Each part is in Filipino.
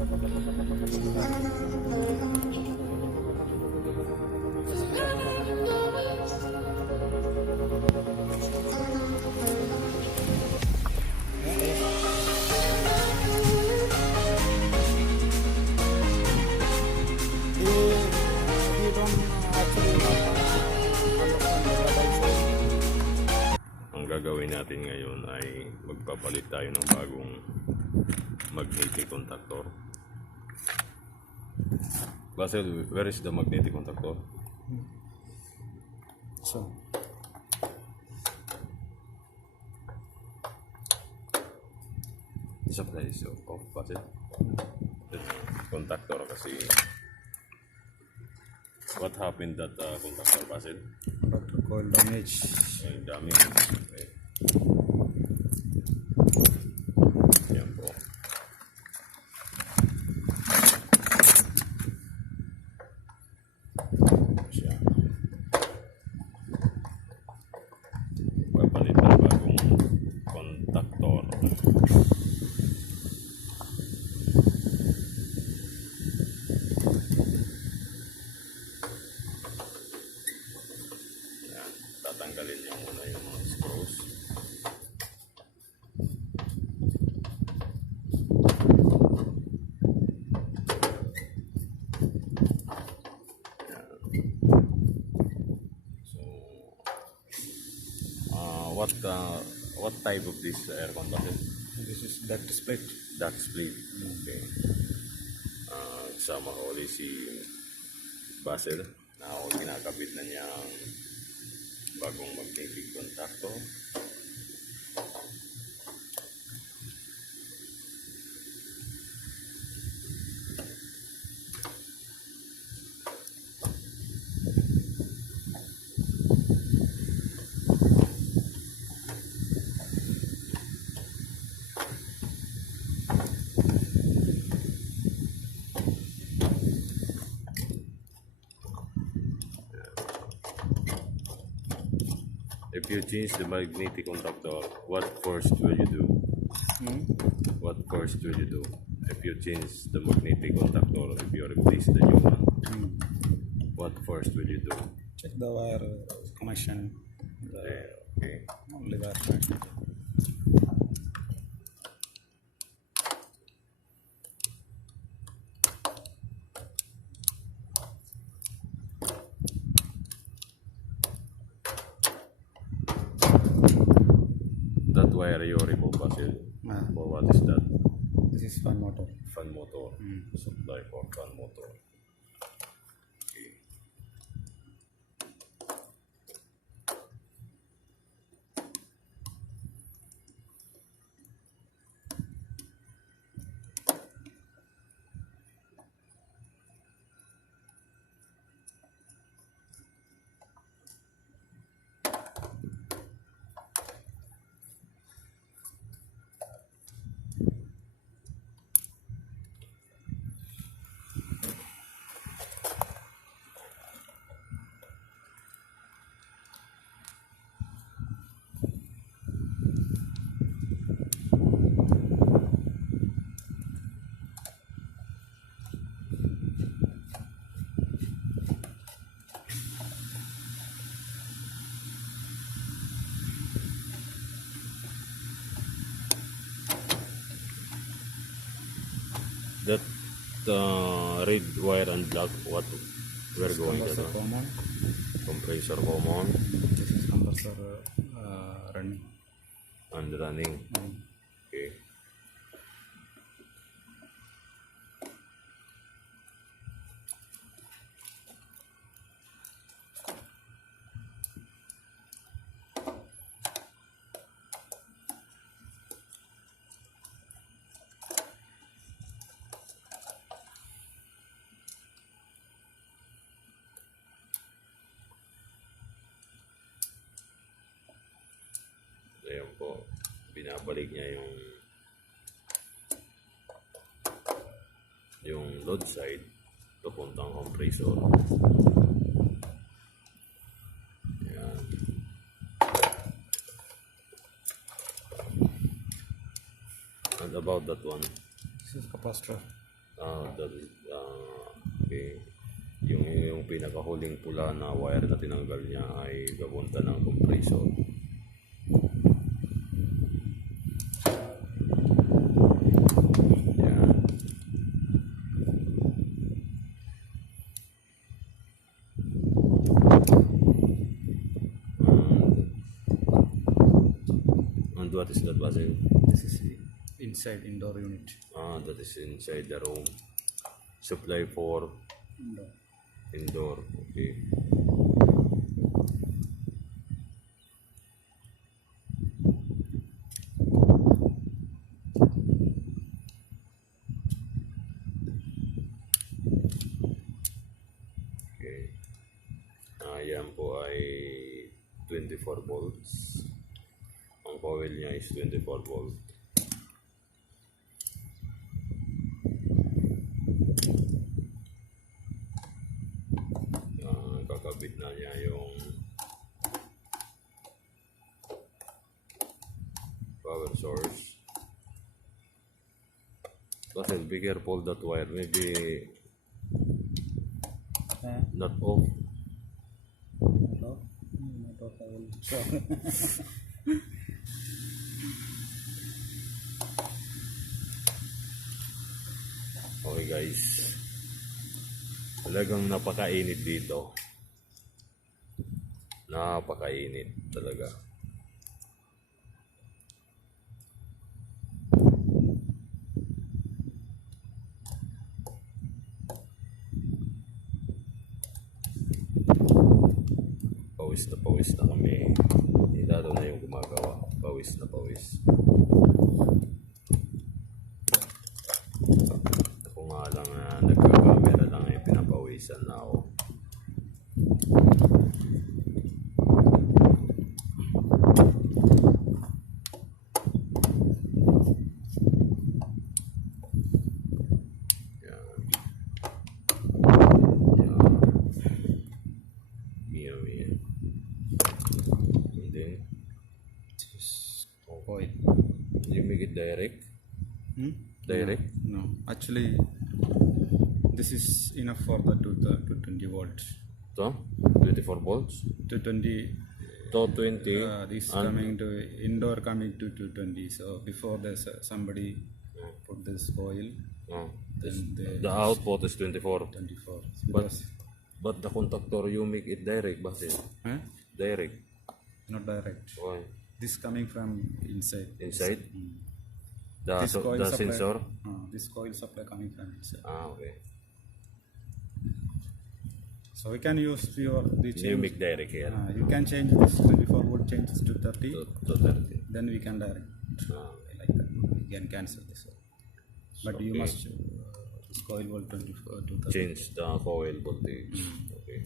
Ang gagawin natin ngayon ay magpapalit tayo ng bagong magnetic contactor. Bazil, where is the magnetic contactor? So, Isa pa tayo off, Bazil. Contactor kasi what happened that contactor, Bazil? coil damage. Ay, dami. Okay. Yan po. Siya. Papalit na bagong contactor. Tatanggalin niyo muna yung mga screws. So, what type of this aircon Bazil? This is duct split. Duct split. Okay. Kasama ko ulit si Bazil na kinakabit na niyang bagong magnetic contactor. If you change the magnetic contactor, what first will you do? What first will you do? If you change the magnetic contactor, if you replace the new one, what first will you do? Check the wire connection. Okay. Only that. That wire you remove, Bazil. For what is that? This is fan motor. Fan motor. Supply for fan motor. Okay. That red wire and black, what we're going to do? Common. Compressor common This is compressor running. and running. Okay. Ayan po, binabalik niya yung load side papuntang compressor. Ayan. And about that one, This is capacitor. That is, okay. Yung pinakahuling pula na wire na tinanggal niya ay papunta ng compressor. Yan. And what is that, Bazil? This is inside indoor unit. That is inside the room. Supply for indoor. Okay. Okay. Yan po ay 24 volts. Ang coil niya is 24 volt. Kakabit na niya yung power source. But be careful that wire, maybe not off. No? Not off. I will show. Okay guys, talagang napakainit dito. Napakainit talaga. Pawis na kami. Lalo na yung gumagawa. Pawis na pawis. Ako nga lang nagka-camera lang ay pinapawisan na ako. Coil. You make it direct? Direct? No. Actually, this is enough for the 220 volts. So, 24 volts? 220. 220. This coming to indoor coming to 220. So before this, somebody put this coil. Then The output is 24. 24. But the contactor, you make it direct, Bazil. Direct. Not direct. Why? This coming from inside. Inside? This coil The supply, sensor? this coil supply coming from inside. Okay. So we can use the You change. make direct here. You can change this 24 volt changes to 30. To 30. Then we can direct like that. We can cancel this one. But you Okay. must this coil volt 24 to 30. Change the coil voltage. Okay.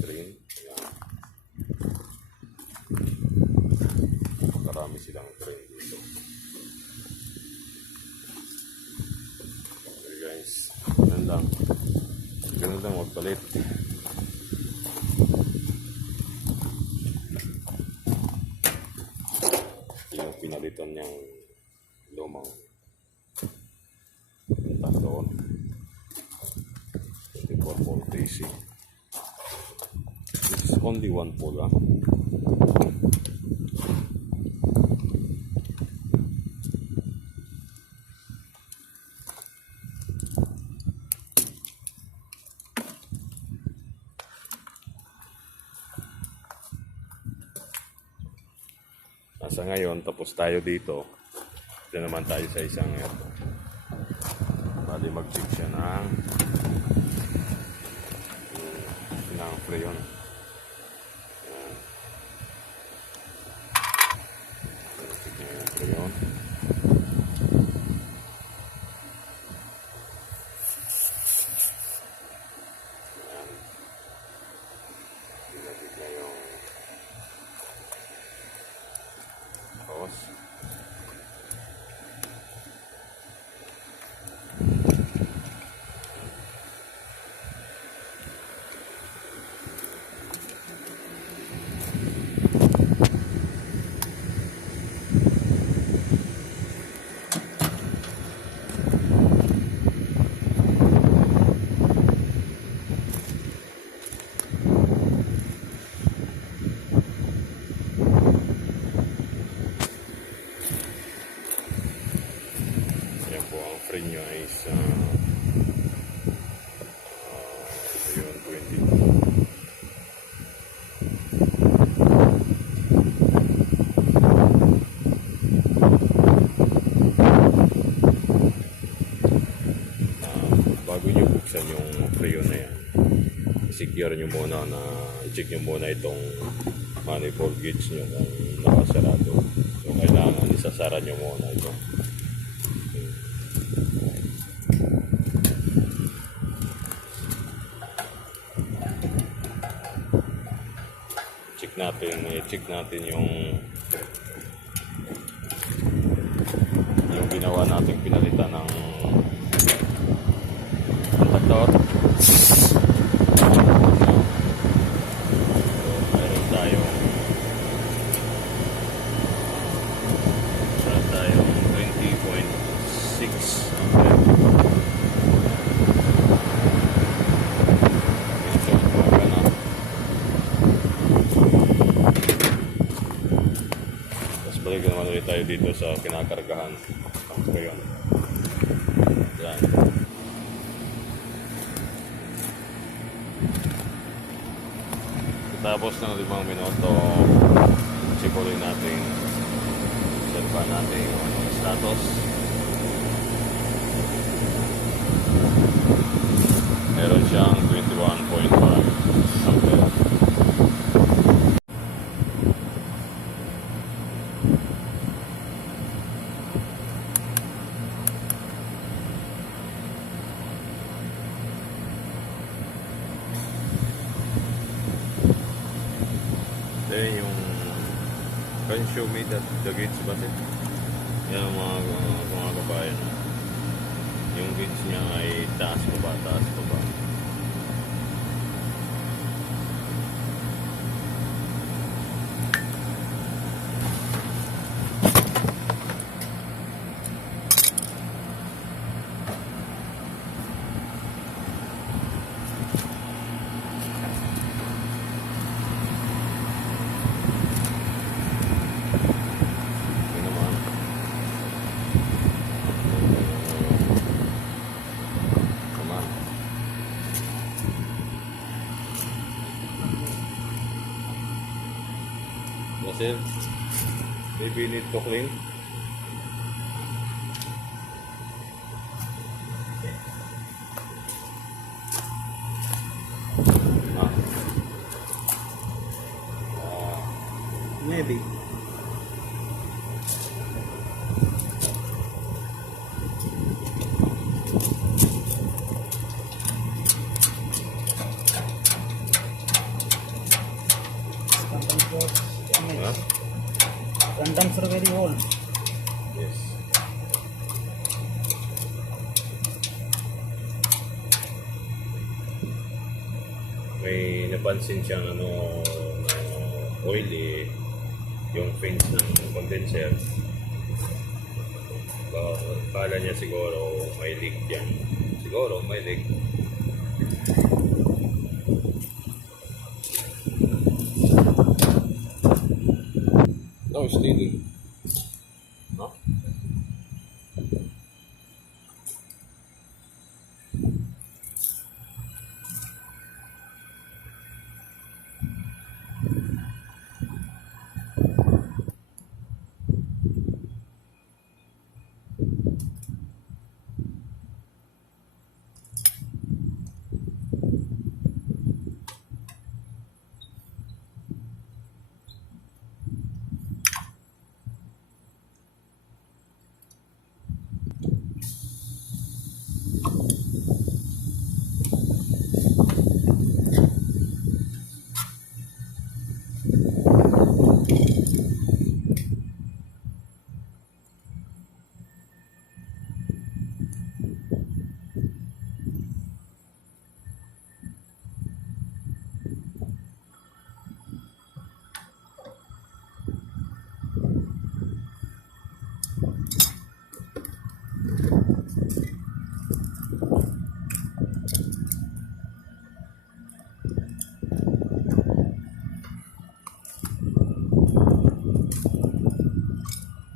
Green. Yan. Marami silang green dito. Okay guys. Ganun lang. Ganun lang magpalit. Yung pinalitan niyang lumang contactor. 24 volt AC. This is only one pole. Sa ngayon, tapos tayo dito. Ito naman tayo sa isang ito. Bali mag-check siya ng freon. Check niya yung freon. Check niya yung hose. yun, 22. Bago nyo buksan yung freon na yan, secure nyo muna na i-check nyo muna itong manifold gauge nyo kung nakasarado. So kailangan isasara nyo muna ito. I-check natin yung ginawa nating pinalitan ng contactor. Meron tayong 20.6 balik naman ulit tayo dito sa kinakargahan ang freon. Yan. Tapos ng 5 minuto, check ulit natin, observa natin yung status. Meron siyang 21.5 ampere. Then yung can you show me that the gauge Bazil? Yan mga kabayan. Yung gauge niya ay taas pa ba? Bazil, maybe you need to clean. Maybe. Sometimes are very old. Yes. May napansin siyang oily yung fins ng condenser. Kala niya siguro may leak yan. Siguro may leak. No, it's leaking. No?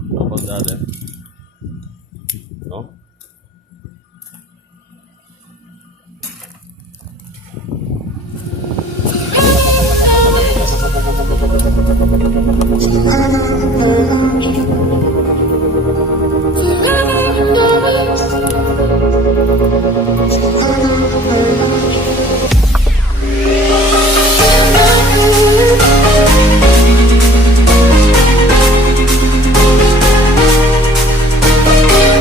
How about that then?